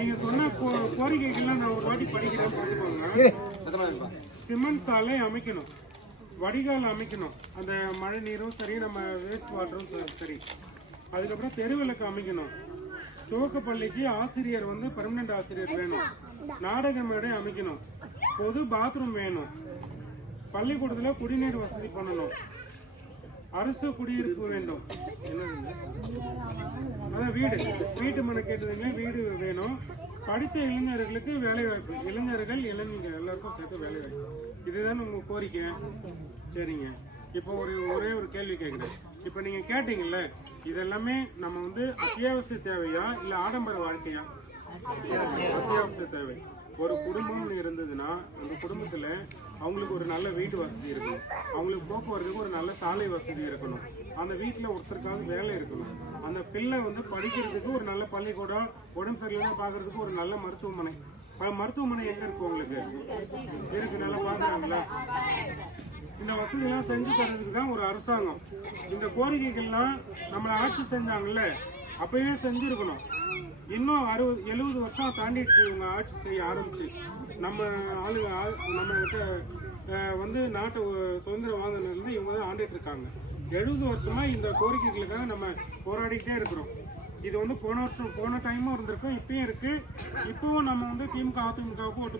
நீங்க சொன்ன கோரிக்கைகள்லாம் நான் ஒரு வாட்டி படிக்கிறேன் பார்த்துக்கோங்க. சிமெண்ட் சாலை அமைக்கணும், வடிகால் அமைக்கணும், அந்த மழை நீரும் சரி, நம்ம வேஸ்ட் வாட்டரும் சரி. அதுக்கப்புறம் தெருவிளக்கு அமைக்கணும், துவக்கப்பள்ளிக்கு ஆசிரியர் வந்து பெர்மனன்ட் ஆசிரியர் வேணும், நாடக மேடை அமைக்கணும், பொது பாத்ரூம் வேணும், பள்ளிக்கூடத்தில் குடிநீர் வசதி பண்ணணும், அரசு குடியிருப்பு வேண்டும். என்னதுங்க? அதான் வீட்டு மனை கேட்டதுமே வீடு வேணும். படித்த இளைஞர்களுக்கு வேலை வாய்ப்பு, இளைஞர்கள் இளைஞர்கள் எல்லாருக்கும் சேர்த்து வேலை வாய்ப்பு. இதுதான் உங்க கோரிக்கை. சரிங்க. இப்போ ஒரே ஒரு கேள்வி கேட்குறேன். இப்போ நீங்க கேட்டீங்கல்ல, இதெல்லாமே நம்ம வந்து அத்தியாவசிய தேவையா இல்லை ஆடம்பர வாழ்க்கையா? அத்தியாவசிய தேவை. ஒரு குடும்பம்னு இருந்ததுன்னா அந்த குடும்பத்துல அவங்களுக்கு ஒரு நல்ல வீட்டு வசதி இருக்கணும், அவங்களுக்கு போக்குவரத்துக்கு ஒரு நல்ல சாலை வசதி இருக்கணும், அந்த வீட்டில் ஒருத்தருக்காவது வேலை இருக்கணும், அந்த பிள்ளை வந்து படிக்கிறதுக்கு ஒரு நல்ல பள்ளிக்கூடம், உடம்பு சரியில்லைன்னா பார்க்கறதுக்கு ஒரு நல்ல மருத்துவமனை. மருத்துவமனை எங்க இருக்கு? உங்களுக்கு இருக்கு, நல்லா பார்க்குறாங்களா? இந்த வசதியெல்லாம் செஞ்சு தரதுக்கு தான் ஒரு அரசாங்கம். இந்த கோரிக்கைகள்லாம் நம்மளை ஆட்சி செஞ்சாங்கல்ல, அப்பயே செஞ்சிருக்கணும். இன்னும் 60-70 வருஷம் தாண்டிடுச்சு இவங்க ஆட்சி செய்ய ஆரம்பிச்சு. நம்ம கிட்ட வந்து நாட்டை சுதந்திரம் வாங்கினதுலேருந்து இவங்க தான் ஆண்டுட்டு இருக்காங்க. 70 வருஷமா இந்த கோரிக்கைகளுக்காக நம்ம போராடிக்கிட்டே இருக்கிறோம். இது வந்து போன டைமும் இருந்திருக்கும், இப்பயும் இருக்கு. இப்பவும் நம்ம வந்து திமுக அதிமுகவுக்கு ஓட்டு